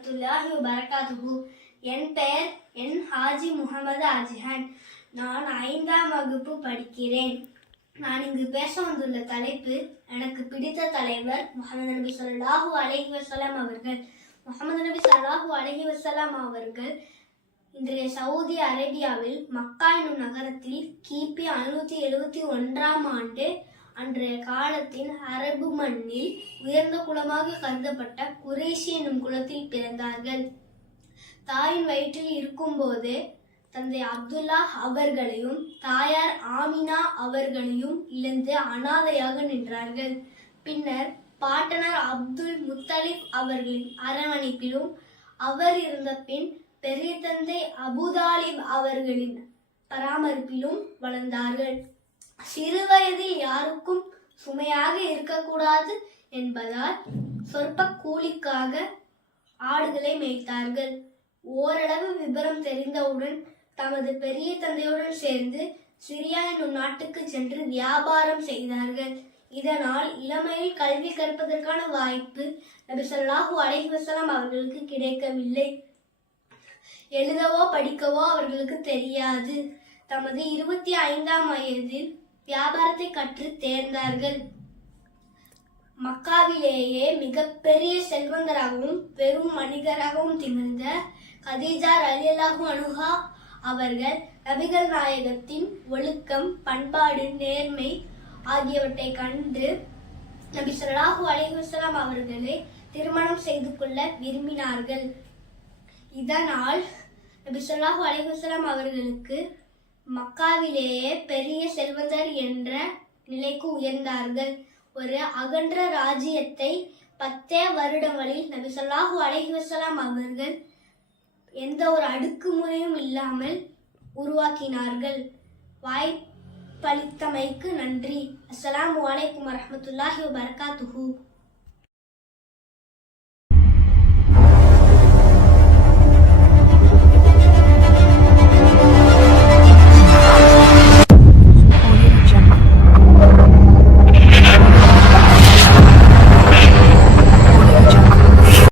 வரமத்துல்லாஹி வரஹ்மத்துல்லாஹி வபரகாத்துஹு. என் பெயர் என் ஹாஜி முகமது அஜ்ஹன். நான் ஐந்தாம் வகுப்பு படிக்கிறேன். நான் இங்கு பேச வந்துள்ள தலைப்பு எனக்கு பிடித்த தலைவர் முகமது நபி ஸல்லல்லாஹு அலஹி வசலாம் அவர்கள். முகமது நபி ஸல்லல்லாஹு அலஹி வசலாம் அவர்கள் இன்றைய சவுதி அரேபியாவில் மக்கா என்னும் நகரத்தில் கிபி ஐநூற்றி எழுபத்தி ஒன்றாம் ஆண்டு அன்றைய காலத்தின் அரபு மண்ணில் உயர்ந்த குலமாக கருதப்பட்ட குரேஷி என்னும் குலத்தில் பிறந்தார்கள். தாயின் வயிற்றில் இருக்கும்போது தந்தை அப்துல்லா அவர்களையும் தாயார் ஆமினா அவர்களையும் இழந்து அனாதையாக நின்றார்கள். பின்னர் பாட்டனார் அப்துல் முத்தலிப் அவர்களின் அரவணைப்பிலும் அவர் இருந்த பின் பெரிய தந்தை அபுதாலிப் அவர்களின் பராமரிப்பிலும் வளர்ந்தார்கள். சிறு வயதில் யாருக்கும் சுமையாக இருக்கக்கூடாது என்பதால் சொற்ப கூலிக்காக ஆடுகளை மேய்த்தார்கள். ஓரளவு விபரம் தெரிந்தவுடன் தமது பெரிய தந்தையுடன் சேர்ந்து சிரியா என்னும் நாட்டுக்கு சென்று வியாபாரம் செய்தார்கள். இதனால் இளமையில் கல்வி கற்பதற்கான வாய்ப்பு நபிசல்லாஹு அலைஹசலாம் அவர்களுக்கு கிடைக்கவில்லை. எழுதவோ படிக்கவோ அவர்களுக்கு தெரியாது. தமது இருபத்தி ஐந்தாம் வயதில் வியாபாரத்தை கற்று தேர்ந்தார்கள். மக்காவிலேயே மிகப்பெரிய செல்வந்தராகவும் பெரும் மனிதராகவும் திகழ்ந்த கதீஜா ரலியல்லாஹு அனுஹா அவர்கள் நபிகள் நாயகத்தின் ஒழுக்கம் பண்பாடு நேர்மை ஆகியவற்றை கண்டு நபி சொல்லாஹு அலிஹசலாம் அவர்களை திருமணம் செய்து கொள்ள விரும்பினார்கள். இதனால் நபி சொல்லாஹு அலிஹசலாம் அவர்களுக்கு மக்காவிலேயே பெரிய செல்வந்தர் என்ற நிலைக்கு உயர்ந்தார்கள். ஒரு அகன்ற ராஜ்யத்தை பத்தே வருடங்களில் நபி சொல்லாஹு அலைஹி அவர்கள் எந்த ஒரு அடுக்குமுறையும் இல்லாமல் உருவாக்கினார்கள். வாய்ப்பளித்தமைக்கு நன்றி. அஸ்லாம் அலைக்கும் வரமத்துல்லாஹி வரகாத்துஹூ